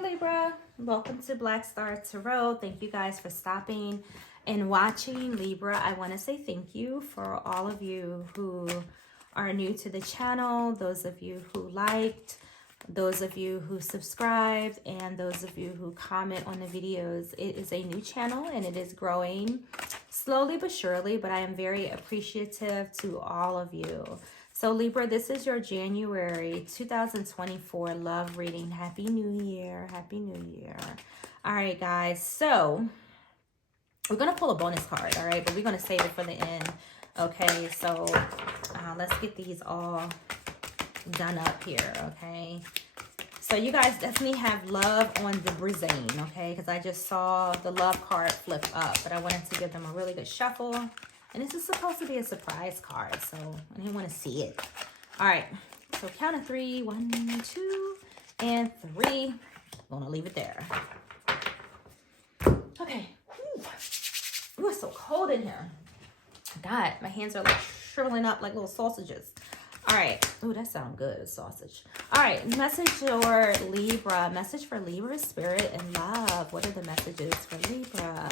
Hey Libra, welcome to Black Star Tarot. Thank you guys for stopping and watching. Libra, I want to say thank you for all of you who are new to the channel, those of you who liked, those of you who subscribed, and those of you who comment on the videos. It is a new channel and it is growing slowly but surely, but I am very appreciative to all of you. So Libra, this is your January 2024 love reading. Happy New Year. Happy New Year. All right, guys. So we're going to pull a bonus card, all right? But we're going to save it for the end. Okay, so let's get these all done up here, okay? So you guys definitely have love on the Brazane, okay? Because I just saw the love card flip up, but I wanted to give them a really good shuffle. And this is supposed to be a surprise card, so I didn't want to see it. All right, so count of 3, 1, 2, and 3. I'm gonna leave it there. Okay. Ooh, it's so cold in here. God, my hands are like shriveling up like little sausages. All right. Ooh, that sounds good, sausage. All right, message for Libra. Message for Libra, spirit and love. What are the messages for Libra?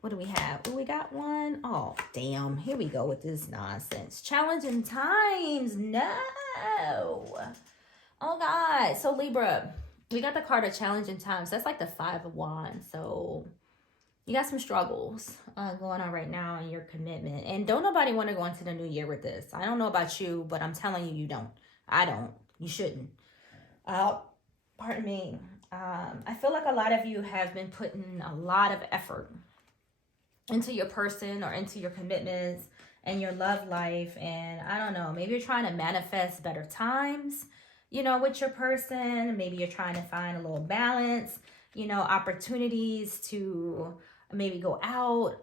What do we have? Oh, we got one. Oh, damn. Here we go with this nonsense. Challenging times. No. Oh, God. So, Libra, we got the card of challenging times. That's like the 5 of Wands. So, you got some struggles going on right now in your commitment. And don't nobody want to go into the new year with this. I don't know about you, but I'm telling you, you don't. I don't. You shouldn't. Pardon me. I feel like a lot of you have been putting a lot of effort into your person or into your commitments and your love life. And I don't know, maybe you're trying to manifest better times, you know, with your person. Maybe you're trying to find a little balance, you know, opportunities to maybe go out,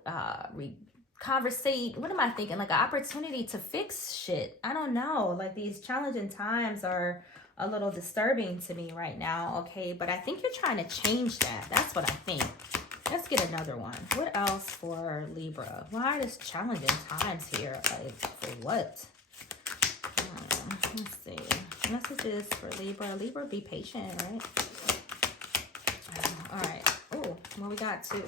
conversate. What am I thinking? Like an opportunity to fix shit. I don't know. Like these challenging times are a little disturbing to me right now. Okay. But I think you're trying to change that. That's what I think. Let's get another one. What else for Libra? Why are these challenging times here? Like, for what? Let's see. Messages for Libra. Libra, be patient, right? All right. Oh, well, we got 2.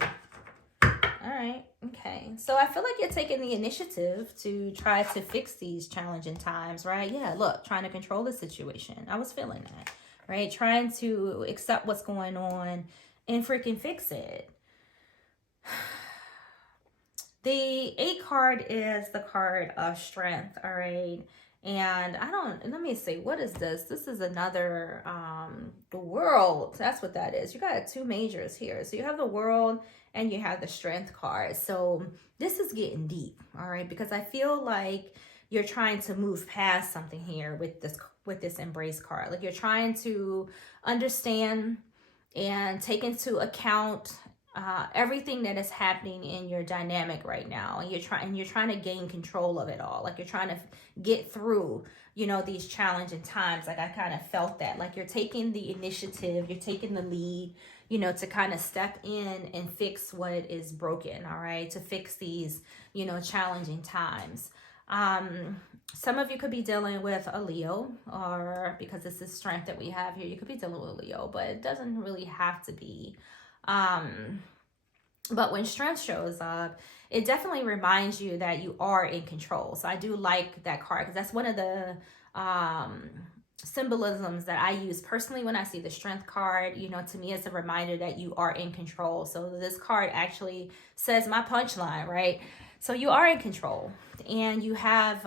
All right. Okay. So I feel like you're taking the initiative to try to fix these challenging times, right? Yeah, look, trying to control the situation. I was feeling that, right? Trying to accept what's going on and freaking fix it. The 8 card is the card of strength, all right? And let me see, what is this? This is another, the world. That's what that is. You got 2 majors here. So you have the world and you have the strength card. So this is getting deep, all right? Because I feel like you're trying to move past something here with this embrace card. Like you're trying to understand and take into account everything that is happening in your dynamic right now, and you're trying to gain control of it all. Like you're trying to get through, you know, these challenging times. Like I kind of felt that, like you're taking the initiative, you're taking the lead, you know, to kind of step in and fix what is broken. All right, to fix these, you know, challenging times. Some of you could be dealing with a Leo, or because this is strength that we have here, you could be dealing with a Leo, but it doesn't really have to be. But when strength shows up, it definitely reminds you that you are in control. So I do like that card because that's one of the symbolisms that I use personally when I see the strength card. You know, to me, it's a reminder that you are in control. So this card actually says my punchline, right? So you are in control and you have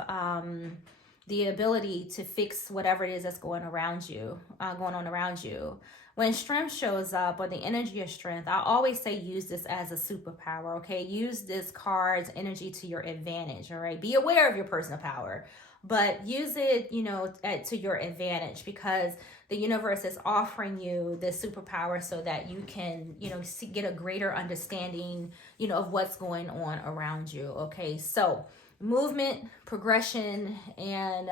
the ability to fix whatever it is that's going on around you. When strength shows up, or the energy of strength, I always say use this as a superpower, okay? Use this card's energy to your advantage, all right? Be aware of your personal power, but use it, you know, to your advantage, because the universe is offering you this superpower so that you can, you know, get a greater understanding, you know, of what's going on around you, okay? So movement, progression, and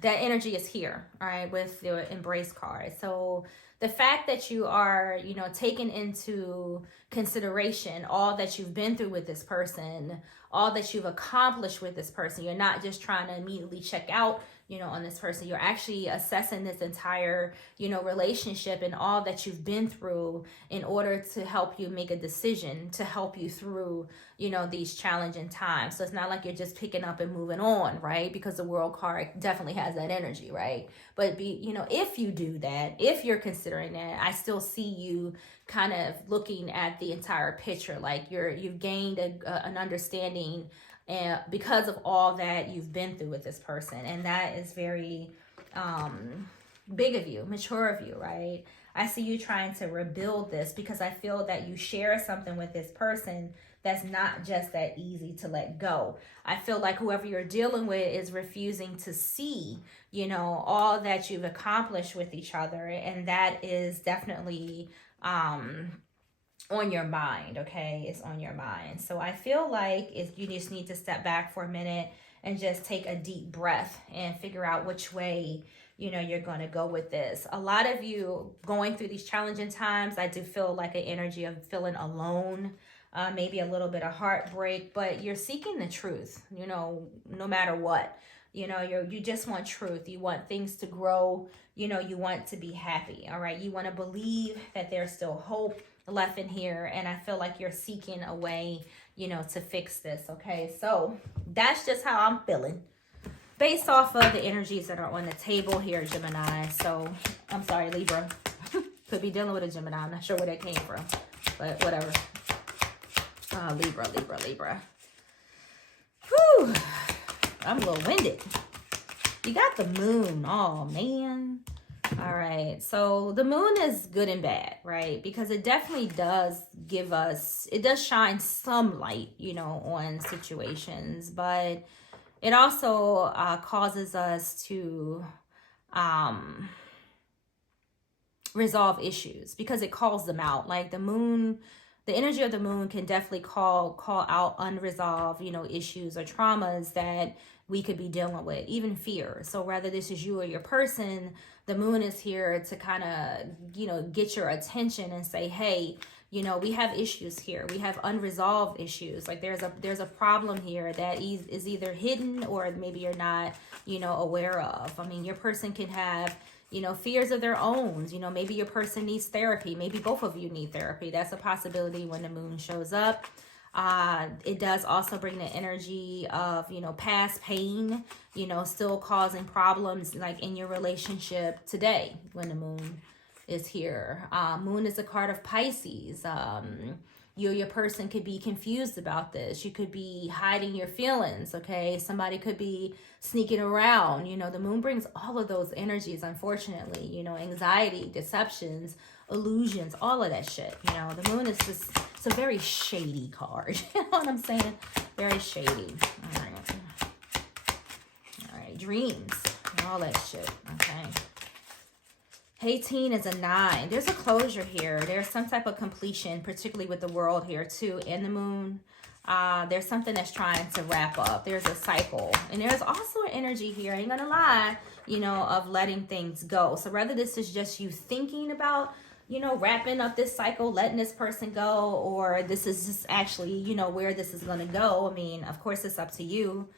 that energy is here, all right, with the embrace card. So the fact that you are, you know, taking into consideration all that you've been through with this person, all that you've accomplished with this person. You're not just trying to immediately check out. you know, on this person. You're actually assessing this entire, you know, relationship and all that you've been through in order to help you make a decision, to help you through, you know, these challenging times. So it's not like you're just picking up and moving on, right? Because the World card definitely has that energy, right? But you know, if you do that, if you're considering that, I still see you kind of looking at the entire picture. Like you've gained an understanding, and because of all that you've been through with this person, and that is very big of you, mature of you, right? I see you trying to rebuild this because I feel that you share something with this person that's not just that easy to let go. I feel like whoever you're dealing with is refusing to see, you know, all that you've accomplished with each other, and that is definitely on your mind. Okay, it's on your mind. So I feel like if you just need to step back for a minute and just take a deep breath and figure out which way, you know, you're going to go with this. A lot of you going through these challenging times, I do feel like an energy of feeling alone, maybe a little bit of heartbreak, but you're seeking the truth, you know, no matter what. You know, you just want truth. You want things to grow. You know, you want to be happy. All right. You want to believe that there's still hope left in here. And I feel like you're seeking a way, you know, to fix this. Okay. So that's just how I'm feeling based off of the energies that are on the table here, Gemini. So I'm sorry, Libra. Could be dealing with a Gemini. I'm not sure where that came from, but whatever. Libra. Whew. I'm a little winded. You got the moon. Oh, man. All right. So the moon is good and bad, right? Because it definitely does give us, it does shine some light, you know, on situations. But it also causes us to resolve issues because it calls them out. Like the moon, the energy of the moon can definitely call out unresolved, you know, issues or traumas that we could be dealing with, even fear. So whether this is you or your person, the moon is here to kind of, you know, get your attention and say, hey, you know, we have issues here. We have unresolved issues. Like there's a problem here that is either hidden or maybe you're not, you know, aware of. I mean, your person can have, you know, fears of their own. You know, maybe your person needs therapy. Maybe both of you need therapy. That's a possibility when the moon shows up. It does also bring the energy of, you know, past pain, you know, still causing problems like in your relationship today when the moon is here. Moon is a card of Pisces. Your person could be confused about this. You could be hiding your feelings, okay? Somebody could be sneaking around. You know, the moon brings all of those energies, unfortunately. You know, anxiety, deceptions, illusions, all of that shit. You know, the moon is just, it's a very shady card. You know what I'm saying? Very shady. All right, dreams, all that shit, okay? 18 is a 9. There's a closure here. There's some type of completion, particularly with the world here too, and the moon. There's something that's trying to wrap up. There's a cycle. And there's also an energy here, I ain't gonna lie, you know, of letting things go. So whether this is just you thinking about, you know, wrapping up this cycle, letting this person go, or this is just actually, you know, where this is gonna go. I mean, of course, it's up to you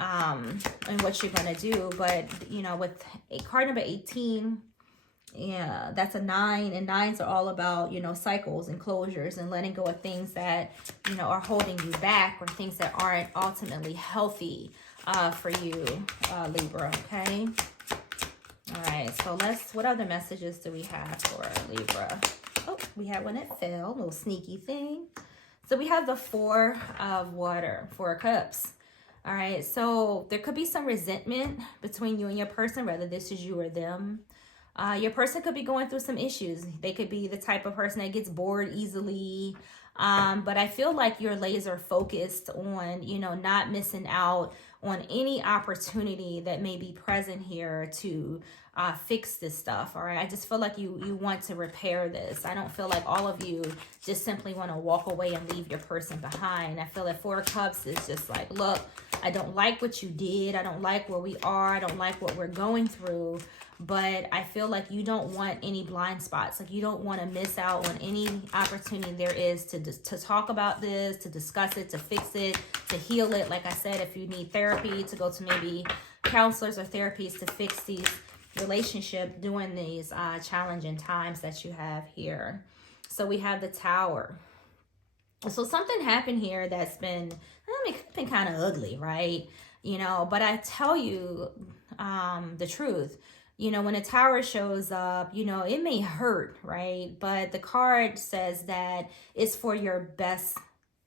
and what you're gonna do. But, you know, with a card number 18, yeah, that's a 9, and 9s are all about, you know, cycles and closures and letting go of things that, you know, are holding you back or things that aren't ultimately healthy for you, Libra, okay? All right, so what other messages do we have for Libra? Oh, we had one that fell, a little sneaky thing. So we have the 4 of water, 4 cups. All right, so there could be some resentment between you and your person, whether this is you or them. Your person could be going through some issues. They could be the type of person that gets bored easily. But I feel like you're laser focused on, you know, not missing out on any opportunity that may be present here to fix this stuff. All right. I just feel like you want to repair this. I don't feel like all of you just simply want to walk away and leave your person behind. I feel that 4 cups is just like, look, I don't like what you did. I don't like where we are. I don't like what we're going through. But I feel like you don't want any blind spots. Like you don't want to miss out on any opportunity there is to talk about this, to discuss it, to fix it, to heal it. Like I said, if you need therapy, to go to maybe, counselors or therapies to fix these relationships during these challenging times that you have here. So we have the Tower. So something happened here that's been, I mean, it's been kind of ugly, right? You know, but I tell you the truth. You know, when a Tower shows up, you know, it may hurt, right? But the card says that it's for your best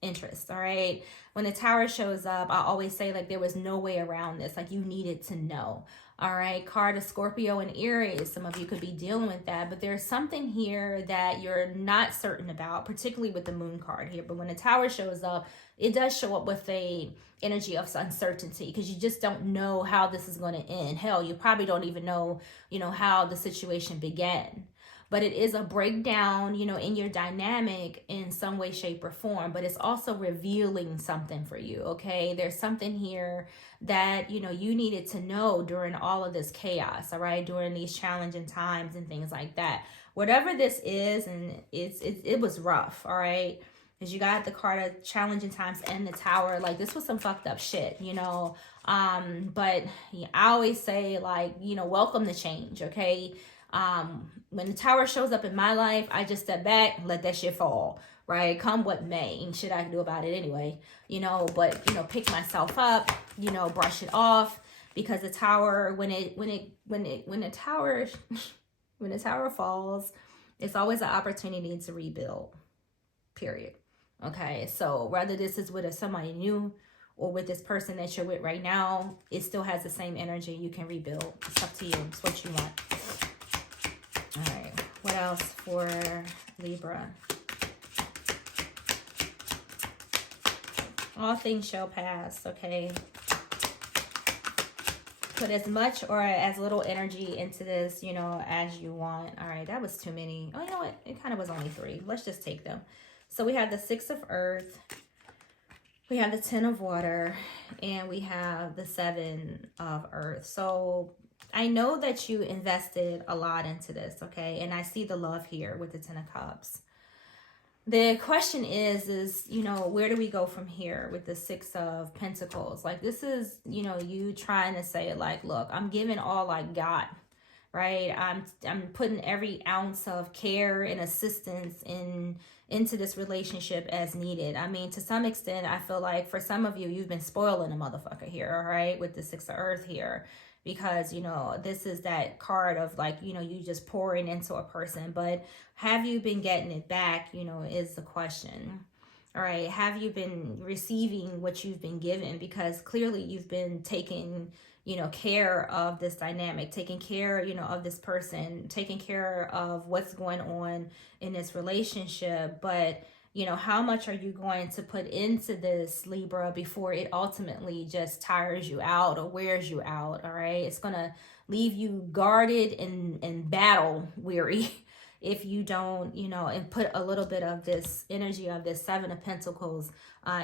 interest, all right? When the Tower shows up, I always say, like, there was no way around this. Like, you needed to know, all right? Card of Scorpio and Aries. Some of you could be dealing with that, but there's something here that you're not certain about, particularly with the Moon card here. But when the Tower shows up, it does show up with a energy of uncertainty, because you just don't know how this is going to end. Hell, you probably don't even know, you know, how the situation began. But it is a breakdown, you know, in your dynamic in some way, shape, or form. But it's also revealing something for you, okay? There's something here that, you know, you needed to know during all of this chaos, all right? During these challenging times and things like that. Whatever this is, and it was rough, all right? Because you got the card of challenging times and the Tower. Like, this was some fucked up shit, you know? But yeah, I always say, like, you know, welcome the change, okay? When the Tower shows up in my life, I just step back, let that shit fall, right? Come what may, and shit I can do about it anyway, you know. But, you know, pick myself up, you know, brush it off, because the Tower, when the Tower falls, it's always an opportunity to rebuild. Period. Okay, so whether this is with somebody new or with this person that you're with right now, it still has the same energy. You can rebuild. It's up to you. It's what you want. All right, what else for Libra? All things shall pass, okay? Put as much or as little energy into this, you know, as you want. All right, that was too many. Oh, you know what? It kind of was only 3. Let's just take them. So we have the 6 of Earth, we have the 10 of Water, and we have the 7 of Earth. So I know that you invested a lot into this, okay? And I see the love here with the 10 of Cups. The question is, you know, where do we go from here with the 6 of Pentacles? Like, this is, you know, you trying to say, like, look, I'm giving all I got, right? I'm putting every ounce of care and assistance into this relationship as needed. I mean, to some extent, I feel like for some of you, you've been spoiling a motherfucker here, all right, with the 6 of Earth here. Because, you know, this is that card of, like, you know, you just pouring into a person. But have you been getting it back, you know, is the question. All right. Have you been receiving what you've been given? Because clearly you've been taking, you know, care of this dynamic, taking care, you know, of this person, taking care of what's going on in this relationship. But, you know, how much are you going to put into this, Libra, before it ultimately just tires you out or wears you out, all right? It's going to leave you guarded and battle weary if you don't, you know, and put a little bit of this energy of this 7 of Pentacles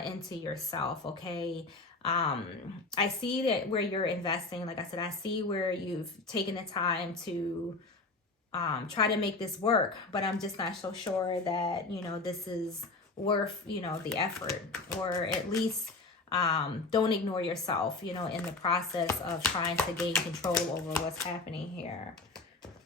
into yourself, okay? I see that where you're investing, like I said, I see where you've taken the time to try to make this work, but I'm just not so sure that, you know, this is worth, you know, the effort, or at least don't ignore yourself, you know, in the process of trying to gain control over what's happening here.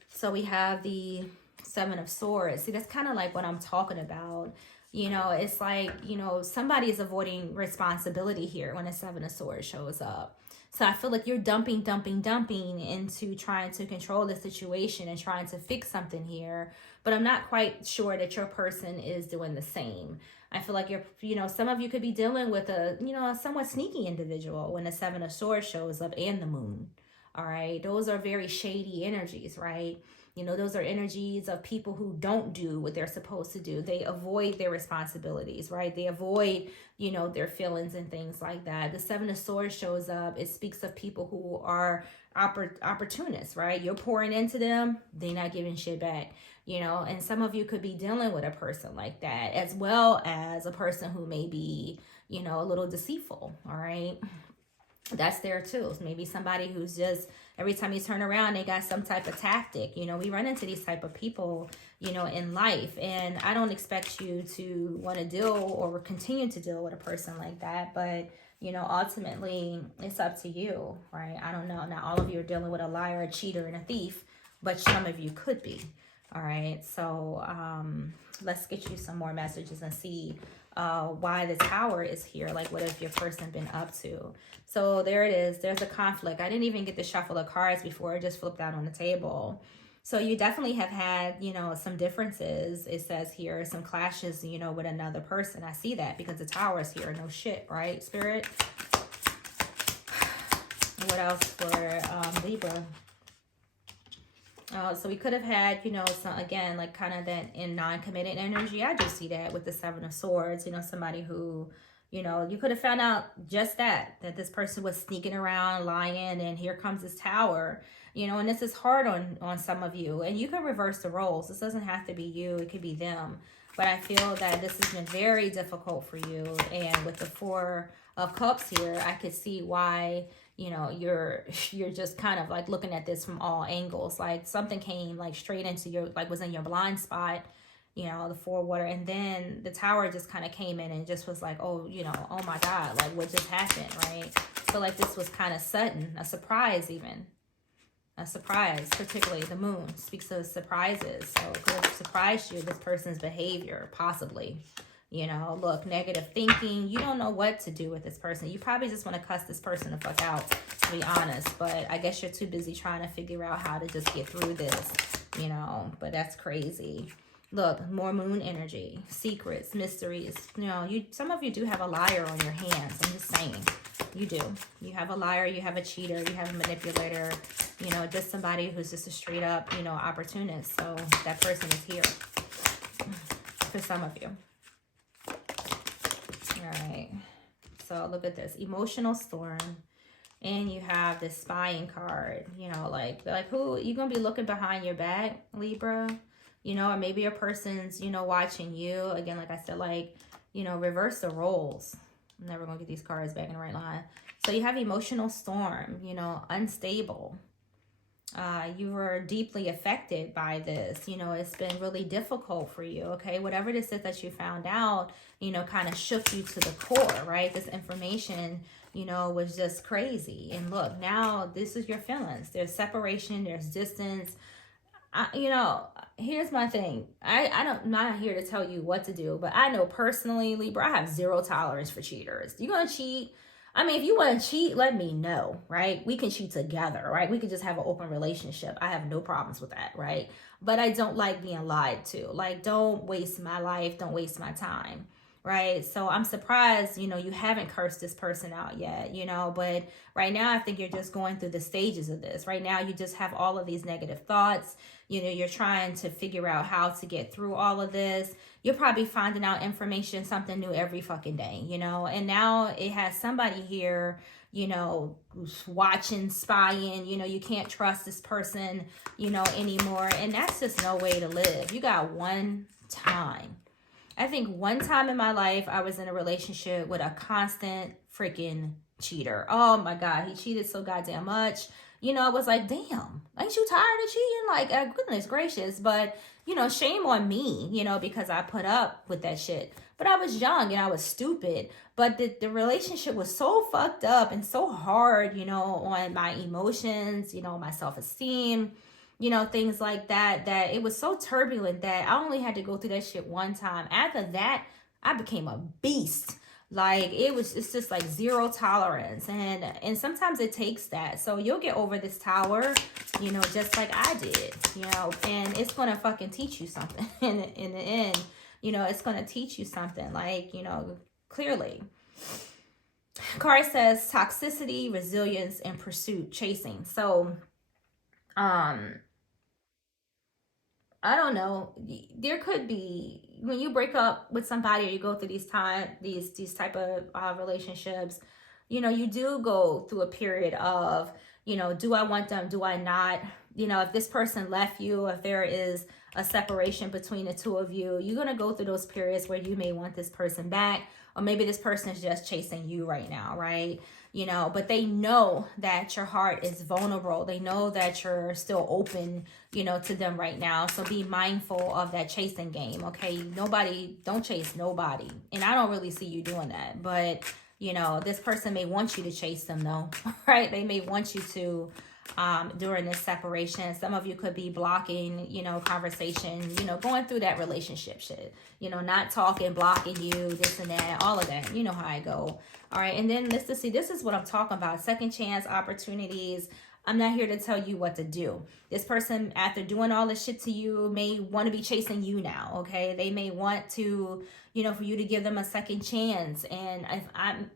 So we have the 7 of Swords. See, that's kind of like what I'm talking about. You know, it's like, you know, somebody is avoiding responsibility here when a 7 of Swords shows up. So I feel like you're dumping into trying to control the situation and trying to fix something here. But I'm not quite sure that your person is doing the same. I feel like you're, you know, some of you could be dealing with a, you know, a somewhat sneaky individual when the 7 of Swords shows up and the Moon. All right. Those are very shady energies, right? You know, those are energies of people who don't do what they're supposed to do. They avoid their responsibilities, right? They avoid, you know, their feelings and things like that. The 7 of Swords shows up. It speaks of people who are opportunists, right? You're pouring into them. They're not giving shit back, you know, and some of you could be dealing with a person like that, as well as a person who may be, you know, a little deceitful, all right? That's there too. Maybe somebody who's just, every time you turn around, they got some type of tactic. You know, we run into these type of people, you know, in life. And I don't expect you to want to deal or continue to deal with a person like that. But, you know, ultimately it's up to you, right? I don't know. Not all of you are dealing with a liar, a cheater, and a thief, but some of you could be. All right. So let's get you some more messages and see why the Tower is here. Like, what has your person been up to? So there it is. There's a conflict. I didn't even get to shuffle the cards before. It just flipped out on the table. So you definitely have had, you know, some differences. It says here, some clashes, you know, with another person. I see that because the Tower is here. No shit, right, Spirit? What else for Libra? So we could have had, you know, some, again, like kind of that in non-committed energy. I do see that with the Seven of Swords, you know, somebody who, you know, you could have found out just that this person was sneaking around, lying, and here comes this Tower, you know, and this is hard on some of you. And you can reverse the roles. This doesn't have to be you. It could be them. But I feel that this has been very difficult for you. And with the Four of Cups here, I could see why, you know, you're just kind of like looking at this from all angles. Like something came like straight into your, like was in your blind spot, you know, the Four of Water. And then the Tower just kind of came in and just was like, oh, you know, oh my God, like what just happened, right? So like this was kind of sudden, a surprise even. A surprise, particularly the Moon speaks of surprises. So it could have surprised you, this person's behavior, possibly. You know, look, negative thinking. You don't know what to do with this person. You probably just want to cuss this person the fuck out, to be honest. But I guess you're too busy trying to figure out how to just get through this, you know. But that's crazy. Look, more Moon energy, secrets, mysteries. You know, some of you do have a liar on your hands. I'm just saying. You do. You have a liar, you have a cheater, you have a manipulator, you know, just somebody who's just a straight up, you know, opportunist. So that person is here for some of you. All right. So look at this. Emotional storm. And you have this spying card, you know, like who, you're going to be looking behind your back, Libra, you know, or maybe a person's, you know, watching you. Again, like I said, like, you know, reverse the roles. I'm never going to get these cards back in the right line. So you have emotional storm, you know, unstable. You were deeply affected by this. You know, it's been really difficult for you, okay? Whatever this is that you found out, you know, kind of shook you to the core, right? This information, you know, was just crazy. And look, now this is your feelings. There's separation, there's distance. You know, here's my thing. I'm not here to tell you what to do, but I know personally, Libra, I have zero tolerance for cheaters. You're going to cheat. I mean, if you want to cheat, let me know, right? We can cheat together, right? We can just have an open relationship. I have no problems with that, right? But I don't like being lied to. Like, don't waste my life. Don't waste my time, right? So I'm surprised, you know, you haven't cursed this person out yet, you know, but right now I think you're just going through the stages of this. Right now you just have all of these negative thoughts. You know, you're trying to figure out how to get through all of this. You're probably finding out information, something new every fucking day, you know, and now it has somebody here, you know, watching, spying, you know, you can't trust this person, you know, anymore. And that's just no way to live. You got one time. I think one time in my life, I was in a relationship with a constant freaking cheater. Oh my God, he cheated so goddamn much. You know, I was like, damn, ain't you tired of cheating? Like, goodness gracious. But, you know, shame on me, you know, because I put up with that shit. But I was young and I was stupid. But the relationship was so fucked up and so hard, you know, on my emotions, you know, my self-esteem, you know, things like that, that it was so turbulent that I only had to go through that shit one time. After that, I became a beast. Like, it's just like zero tolerance. And sometimes it takes that. So you'll get over this Tower, you know, just like I did, you know, and it's going to fucking teach you something in the end. You know, it's going to teach you something, like, you know, clearly. Card says toxicity, resilience, and pursuit, chasing. So, I don't know. There could be, when you break up with somebody or you go through these type of relationships, you know, you do go through a period of, you know, do I want them? Do I not? You know, if this person left you, if there is a separation between the two of you, you're going to go through those periods where you may want this person back, or maybe this person is just chasing you right now, right? You know, but they know that your heart is vulnerable. They know that you're still open, you know, to them right now. So be mindful of that chasing game, okay? Don't chase nobody. And I don't really see you doing that. But You know, this person may want you to chase them though, right? They may want you to during this separation. Some of you could be blocking, you know, conversation, you know, going through that relationship shit, you know, not talking, blocking you, this and that, all of that. You know how I go. All right. And then let's just see, this is what I'm talking about. Second chance opportunities. I'm not here to tell you what to do. This person, after doing all this shit to you, may want to be chasing you now, okay? They may want to, you know, for you to give them a second chance. And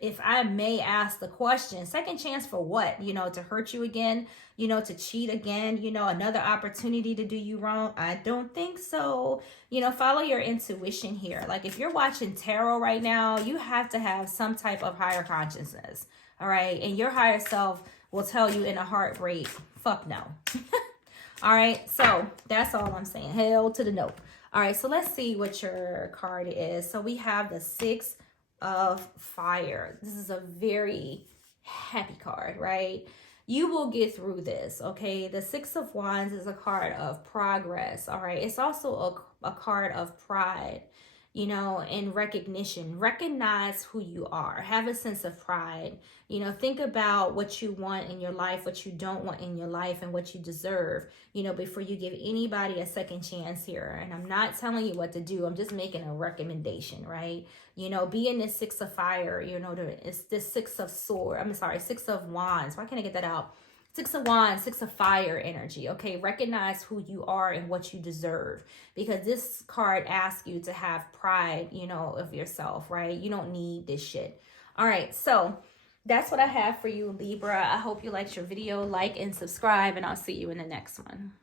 if I may ask the question, second chance for what? You know, to hurt you again, you know, to cheat again, you know, another opportunity to do you wrong? I don't think so. You know, follow your intuition here. Like if you're watching tarot right now, you have to have some type of higher consciousness, all right? And your higher self will tell you in a heartbreak, fuck no. All right, so that's all I'm saying. Hell to the no. All right, so let's see what your card is. So we have the Six of Fire. This is a very happy card, right? You will get through this, okay? The Six of Wands is a card of progress, all right? It's also a card of pride, you know, and recognition. Recognize who you are. Have a sense of pride. You know, think about what you want in your life, what you don't want in your life, and what you deserve, you know, before you give anybody a second chance here. And I'm not telling you what to do. I'm just making a recommendation, right? You know, be in this Six of Fire, you know, it's this Six of Wands. Why can't I get that out? Six of Wands, Six of Fire energy, okay? Recognize who you are and what you deserve, because this card asks you to have pride, you know, of yourself, right? You don't need this shit. All right, so that's what I have for you, Libra. I hope you liked your video. Like and subscribe, and I'll see you in the next one.